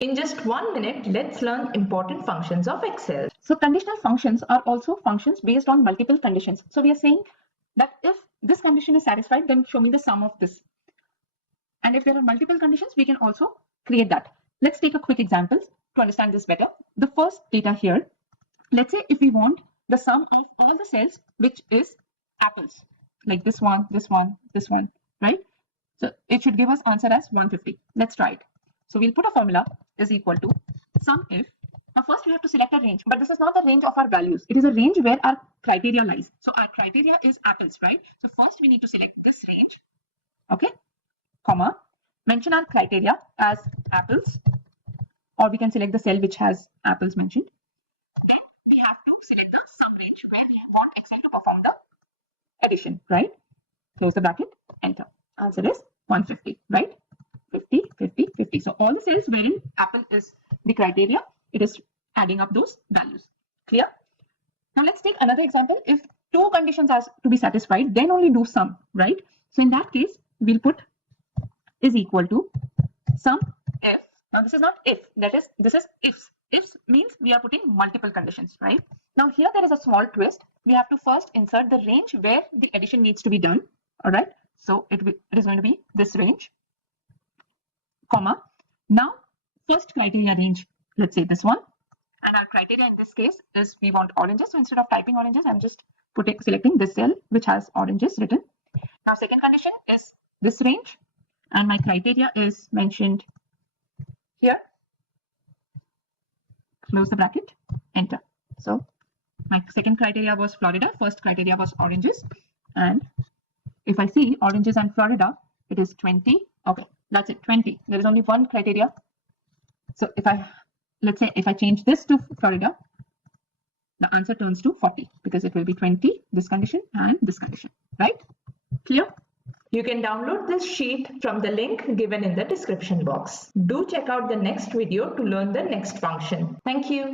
In just 1 minute, let's learn important functions of Excel. So conditional functions are also functions based on multiple conditions. So we are saying that if this condition is satisfied, then show me the sum of this. And if there are multiple conditions, we can also create that. Let's take a quick example to understand this better. The first data here, let's say if we want the sum of all the cells, which is apples, like this one, right? So it should give us answer as 150. Let's try it. So we'll put a formula is equal to sum if. Now first we have to select a range, but this is not the range of our values. It is a range where our criteria lies. So our criteria is apples, right? So first we need to select this range, okay, comma, mention our criteria as apples, or we can select the cell which has apples mentioned. Then we have to select the sum range where we want Excel to perform the addition, right? Close the bracket, enter. Answer is 150, right? 50, 50, 50. So all the cells wherein apple is the criteria, it is adding up those values. Clear? Now let's take another example. If two conditions are to be satisfied, then only do sum, right? So in that case, we'll put is equal to sum if. Now this is not if, this is ifs. Ifs means we are putting multiple conditions, right? Now here there is a small twist. We have to first insert the range where the addition needs to be done. All right. So it is going to be this range, comma. Now first criteria range, let's say this one. And our criteria in this case is we want oranges. So instead of typing oranges, I'm just selecting this cell which has oranges written. Now second condition is this range. And my criteria is mentioned here. Close the bracket, enter. So my second criteria was Florida, first criteria was oranges. And if I see oranges and Florida, it is 20. Okay, that's it, 20. There is only one criteria. So let's say if I change this to Florida, the answer turns to 40 because it will be 20, this condition and this condition, right? Clear? You can download this sheet from the link given in the description box. Do check out the next video to learn the next function. Thank you.